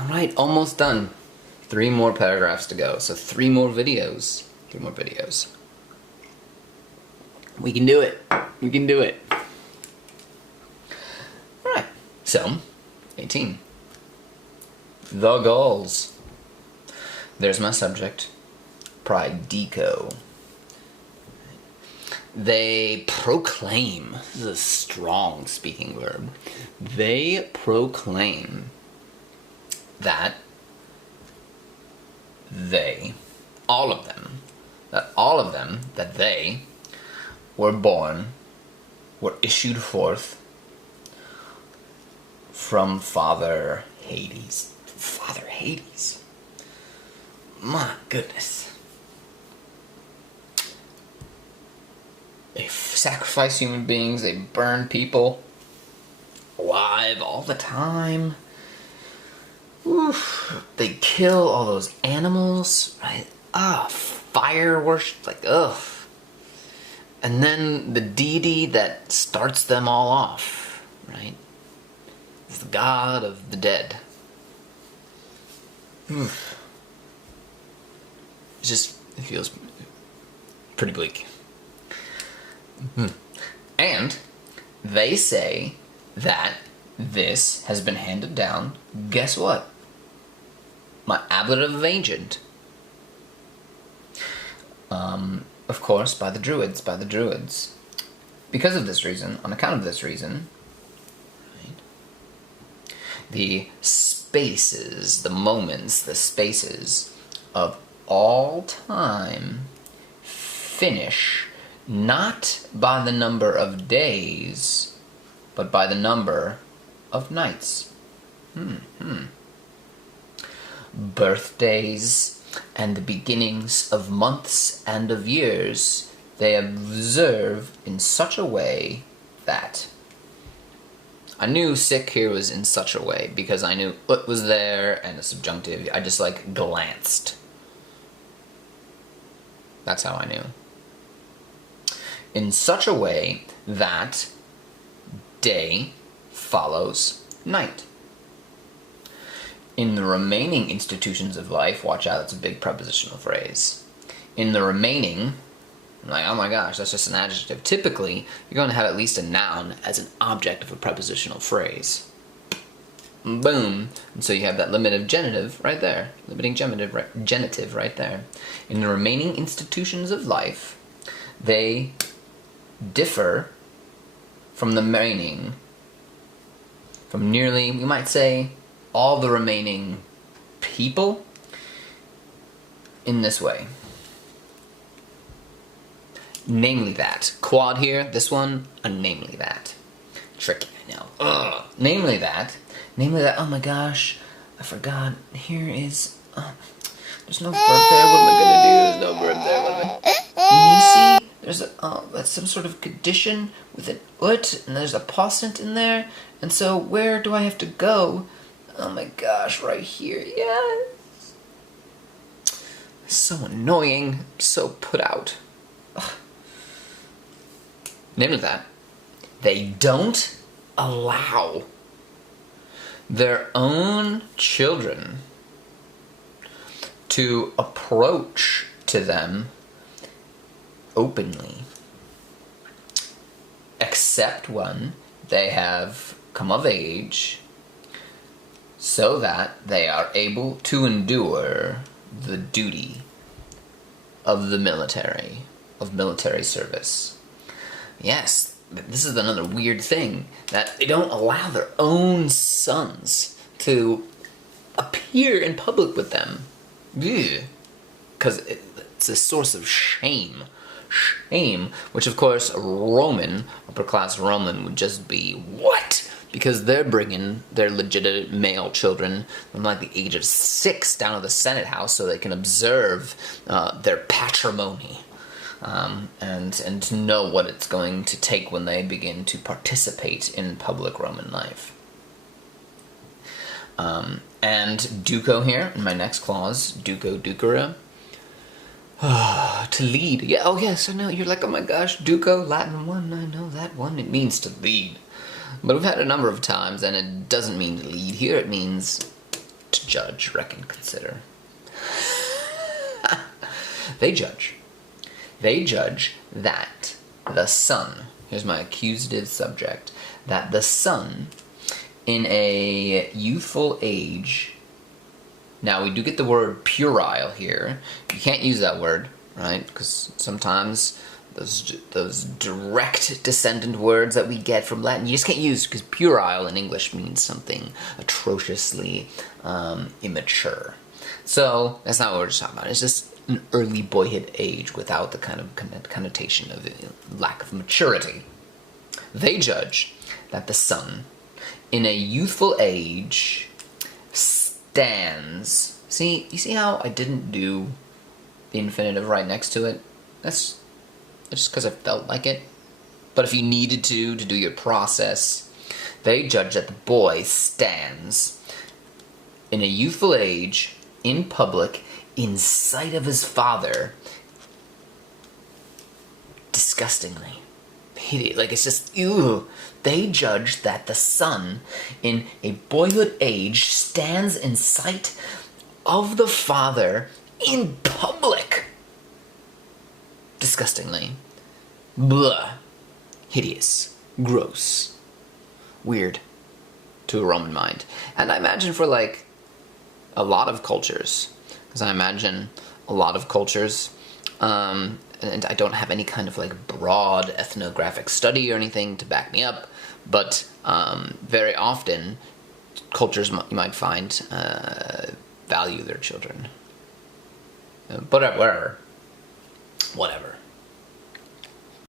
Alright, almost done. 3 more paragraphs to go, so 3 more videos. 3 more videos. We can do it. We can do it. Alright, so, 18. The Gauls. There's my subject. Preidico. They proclaim, this is a strong speaking verb, they proclaim that they, all of them, that they were born, were issued forth from Father Hades. Father Hades. My goodness. They sacrifice human beings, they burn people alive all the time. Oof. They kill all those animals, right? Fire worship, like, ugh. And then the deity that starts them all off, right, is the god of the dead. Oof. It feels pretty bleak. And they say that this has been handed down, guess what? My ablative agent. Of course, by the Druids. Because of this reason, on account of this reason, right, the spaces, the moments, the spaces of all time finish not by the number of days, but by the number of nights. Birthdays and the beginnings of months and of years they observe in such a way that... I knew sick here was in such a way because I knew ut was there and a subjunctive. I just glanced. That's how I knew. In such a way that day follows night. In the remaining institutions of life, watch out, that's a big prepositional phrase. In the remaining, oh my gosh, that's just an adjective. Typically, you're going to have at least a noun as an object of a prepositional phrase. Boom. And so you have that limiting genitive right there. Limiting genitive right there. In the remaining institutions of life, they differ from the remaining, from nearly, we might say, all the remaining people in this way. Namely that. Quad here, this one, namely that. Tricky, I know. Ugh. Namely that, oh my gosh, I forgot, here is, there's no verb there, what am I gonna do? There's no verb there, what am I... Nisi? There's that's some sort of condition with an ut, and there's a posant in there, and so where do I have to go? Oh my gosh, right here, yes. So annoying, so put out. Ugh. Namely that, they don't allow their own children to approach to them openly, except when they have come of age, so that they are able to endure the duty of the military, of military service. Yes, this is another weird thing, that they don't allow their own sons to appear in public with them. Because it's a source of shame. Shame, which of course a Roman, upper class Roman, would just be, what? Because they're bringing their legitimate male children from the age of 6 down to the Senate House so they can observe their patrimony. And to know what it's going to take when they begin to participate in public Roman life. And duco here, in my next clause, duco, ducere, to lead. Yeah, oh yes, I know, you're like, oh my gosh, duco, Latin one, I know that one, it means to lead. But we've had a number of times, and it doesn't mean to lead. Here it means to judge, reckon, consider. They judge. They judge that the son, here's my accusative subject, that the son in a youthful age, now we do get the word puerile here. You can't use that word, right? Because sometimes those direct descendant words that we get from Latin, you just can't use, because puerile in English means something atrociously immature. So that's not what we're just talking about. It's just an early boyhood age without the kind of connotation of lack of maturity. They judge that the son, in a youthful age, stands. See, you see how I didn't do the infinitive right next to it? That's just because I felt like it. But if you needed to do your process, they judge that the boy stands in a youthful age, in public, in sight of his father, disgustingly. Like, it's just, ew. They judge that the son, in a boyhood age, stands in sight of the father in public. Disgustingly. Blah. Hideous. Gross. Weird. To a Roman mind. And I imagine for, like, a lot of cultures, because I imagine a lot of cultures, and I don't have any kind of like broad ethnographic study or anything to back me up, but very often cultures you might find value their children. Whatever.